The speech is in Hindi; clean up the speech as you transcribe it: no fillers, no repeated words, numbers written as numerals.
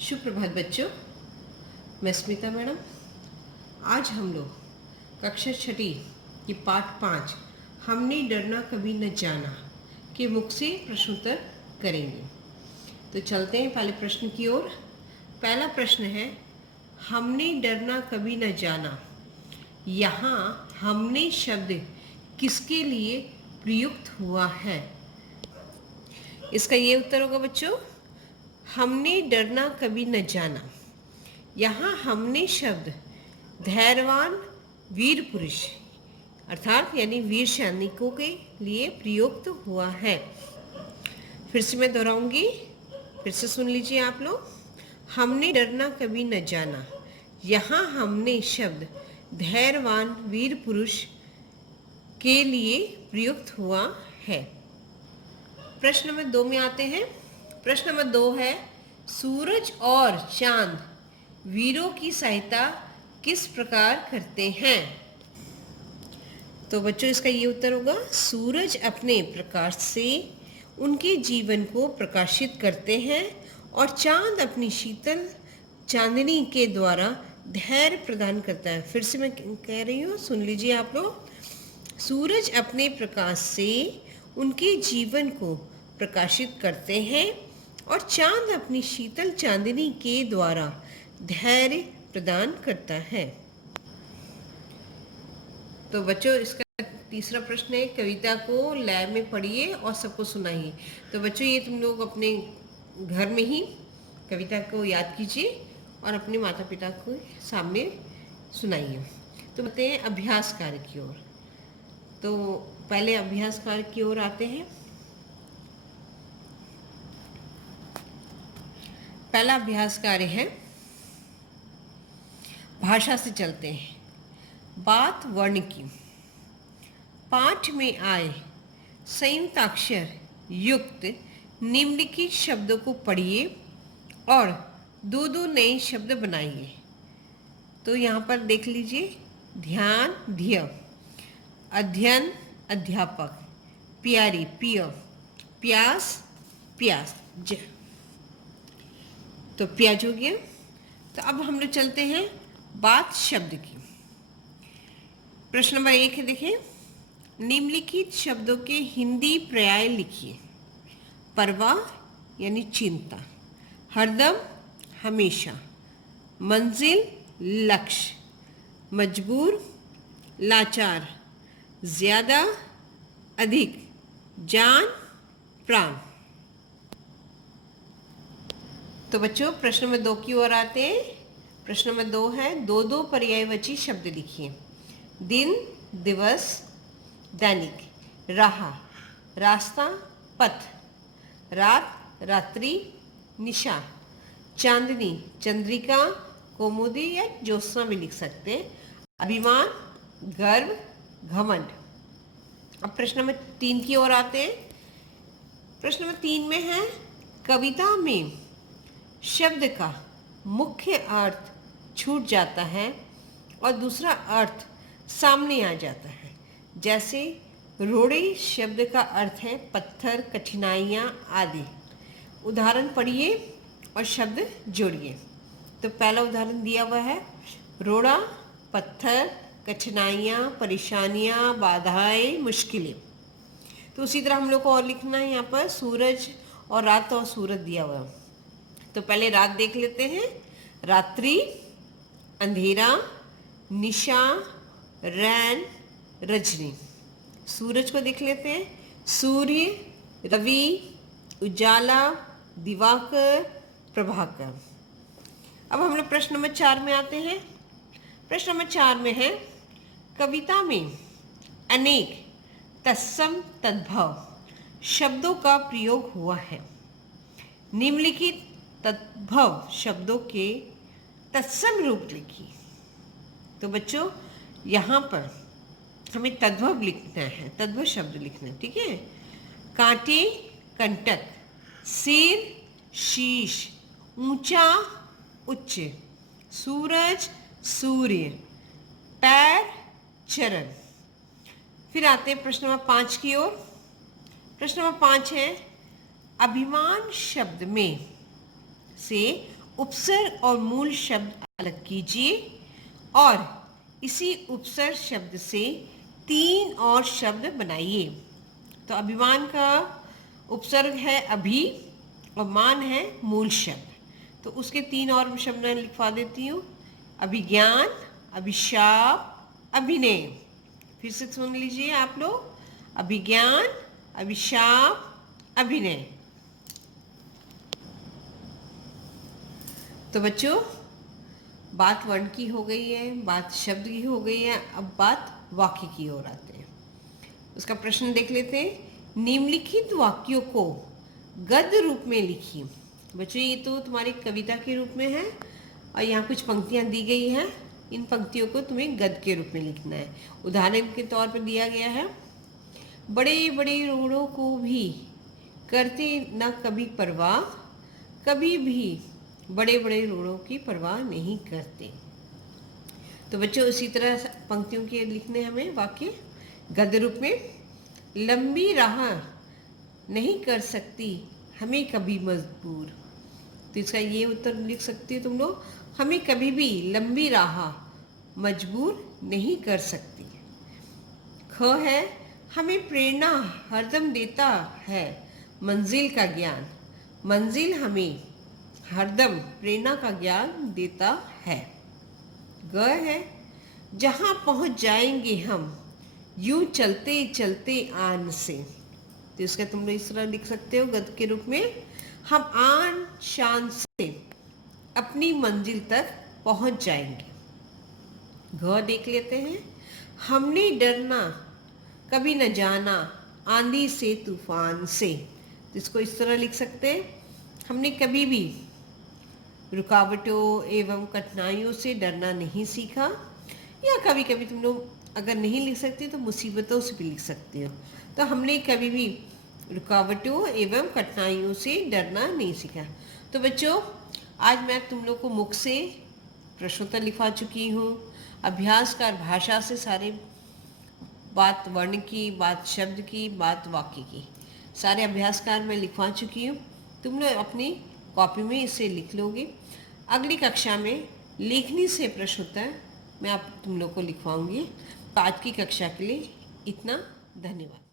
सुप्रभात बच्चों, मैं स्मिता मैडम। आज हम लोग कक्षा छठी की पाठ 5 हमने डरना कभी न जाना के मुख से प्रश्नोत्तर करेंगे। तो चलते हैं पहले प्रश्न की ओर। पहला प्रश्न है, हमने डरना कभी न जाना, यहाँ हमने शब्द किसके लिए प्रयुक्त हुआ है? इसका ये उत्तर होगा बच्चों, हमने डरना कभी न जाना। यहाँ हमने शब्द धैर्यवान वीर पुरुष अर्थात यानी वीर सैनिकों के लिए प्रयुक्त हुआ है। फिर से मैं दोहराऊंगी, फिर से सुन लीजिए आप लोग। हमने डरना कभी न जाना, यहाँ हमने शब्द धैर्यवान वीर पुरुष के लिए प्रयुक्त हुआ है। प्रश्न नंबर 2 में आते हैं। प्रश्न नंबर 2 है, सूरज और चांद वीरों की सहायता किस प्रकार करते हैं? तो बच्चों इसका ये उत्तर होगा, सूरज अपने प्रकाश से उनके जीवन को प्रकाशित करते हैं और चांद अपनी शीतल चांदनी के द्वारा धैर्य प्रदान करता है। फिर से मैं कह रही हूँ, सुन लीजिए आप लोग। सूरज अपने प्रकाश से उनके जीवन को प्रकाशित करते हैं और चांद अपनी शीतल चांदनी के द्वारा धैर्य प्रदान करता है। तो बच्चों इसका तीसरा प्रश्न है, कविता को लय में पढ़िए और सबको सुनाइए। तो बच्चों ये तुम लोग अपने घर में ही कविता को याद कीजिए और अपने माता पिता को सामने सुनाइए। तो बताते हैं अभ्यास कार्य की ओर। तो पहले अभ्यास कार्य की ओर आते हैं। पहला अभ्यास कार्य है, भाषा से चलते हैं। बात वर्ण की। पाठ में आए संयुक्ताक्षर युक्त निम्नलिखित शब्दों को पढ़िए और दो दो नए शब्द बनाइए। तो यहाँ पर देख लीजिए, ध्यान ध्यय, अध्ययन अध्यापक, प्यारी पिय, प्यास प्यास ज। तो प्याज हो गया। तो अब हम लोग चलते हैं बात शब्द की। प्रश्न नंबर 1 है, देखिए, निम्नलिखित शब्दों के हिंदी पर्याय लिखिए। परवाह यानी चिंता, हरदम हमेशा, मंजिल लक्ष्य, मजबूर लाचार, ज्यादा अधिक, जान प्राण। तो बच्चों प्रश्न नंबर 2 की ओर आते हैं। प्रश्न नंबर 2 है, दो दो पर्यायवाची शब्द लिखिए। दिन दिवस दैनिक, राह रास्ता पथ, रात रात्रि निशा, चांदनी चंद्रिका कौमुदी या ज्योत्सना भी लिख सकते हैं, अभिमान गर्व घमंड। अब प्रश्न नंबर 3 की ओर आते हैं। प्रश्न नंबर 3 में है, कविता में शब्द का मुख्य अर्थ छूट जाता है और दूसरा अर्थ सामने आ जाता है। जैसे रोड़े शब्द का अर्थ है पत्थर, कठिनाइयाँ आदि। उदाहरण पढ़िए और शब्द जोड़िए। तो पहला उदाहरण दिया हुआ है, रोड़ा पत्थर, कठिनाइयाँ परेशानियाँ बाधाएं मुश्किलें। तो उसी तरह हम लोग को और लिखना है, यहाँ पर सूरज और रात और सूरज दिया हुआ है। तो पहले रात देख लेते हैं। रात्रि अंधेरा, निशा रैन रजनी। सूरज को देख लेते हैं, सूर्य रवि उजाला दिवाकर प्रभाकर। अब हम लोग प्रश्न नंबर 4 में आते हैं। प्रश्न नंबर 4 में है, कविता में अनेक तत्सम तद्भव शब्दों का प्रयोग हुआ है। निम्नलिखित तद्भव शब्दों के तत्सम रूप लिखिए। तो बच्चों यहाँ पर हमें तद्भव लिखना है, तद्भव शब्द लिखना है, ठीक है। कांटे कंटक, सिर शीश, ऊंचा उच्च, सूरज सूर्य, पैर चरण। फिर आते हैं प्रश्न नंबर 5 की ओर। प्रश्न नंबर 5 है, अभिमान शब्द में से उपसर्ग और मूल शब्द अलग कीजिए और इसी उपसर्ग शब्द से 3 और शब्द बनाइए। तो अभिमान का उपसर्ग है अभि और मान है मूल शब्द। तो उसके 3 और शब्द मैं लिखवा देती हूँ। अभिज्ञान, अभिशाप, अभिनय। फिर से सुन लीजिए आप लोग। अभिज्ञान, अभिशाप, अभिनय। तो बच्चों, बात वर्ण की हो गई है, बात शब्द की हो गई है, अब बात वाक्य की ओर आते हैं। उसका प्रश्न देख लेते हैं। निम्नलिखित वाक्यों को गद्य रूप में लिखिए। बच्चों, ये तो तुम्हारी कविता के रूप में है और यहाँ कुछ पंक्तियाँ दी गई हैं। इन पंक्तियों को तुम्हें गद्य के रूप में लिखना है। उदाहरण के तौर पर दिया गया है, बड़े बड़े रोड़ों को भी करते न कभी परवाह, कभी भी बड़े बड़े रोड़ों की परवाह नहीं करते। तो बच्चों, इसी तरह पंक्तियों के लिखने हमें वाक्य गद्य रूप में। लंबी राह नहीं कर सकती हमें कभी मजबूर। तो इसका ये उत्तर लिख सकती हो तुम लोग, हमें कभी भी लंबी राह मजबूर नहीं कर सकती। ख है, हमें प्रेरणा हरदम देता है मंजिल का ज्ञान। मंजिल हमें हरदम प्रेरणा का ज्ञान देता है। ग है, जहाँ पहुँच जाएंगे हम यूं चलते चलते आन से। तो इसका तुम लोग इस तरह लिख सकते हो गद्य के रूप में, हम आन शान से अपनी मंजिल तक पहुँच जाएंगे। घ देख लेते हैं। हमने डरना कभी न जाना आंधी से तूफान से। तो इसको इस तरह लिख सकते हैं, हमने कभी भी रुकावटों एवं कठिनाइयों से डरना नहीं सीखा। या कभी कभी तुम लोग अगर नहीं लिख सकते तो मुसीबतों से भी लिख सकते हो। तो हमने कभी भी रुकावटों एवं कठिनाइयों से डरना नहीं सीखा। तो बच्चों, आज मैं तुम लोग को मुख से प्रश्नोत्तर लिखवा चुकी हूँ। अभ्यासकार भाषा से सारे बात वर्ण की, बात शब्द की, बात वाक्य की, सारे अभ्यासकार मैं लिखवा चुकी हूँ। तुम लोग अपनी कॉपी में इसे लिख लोगे। अगली कक्षा में लेखनी से प्रश्नोत्तर मैं तुम लोग को लिखवाऊंगी। तो आज की कक्षा के लिए इतना, धन्यवाद।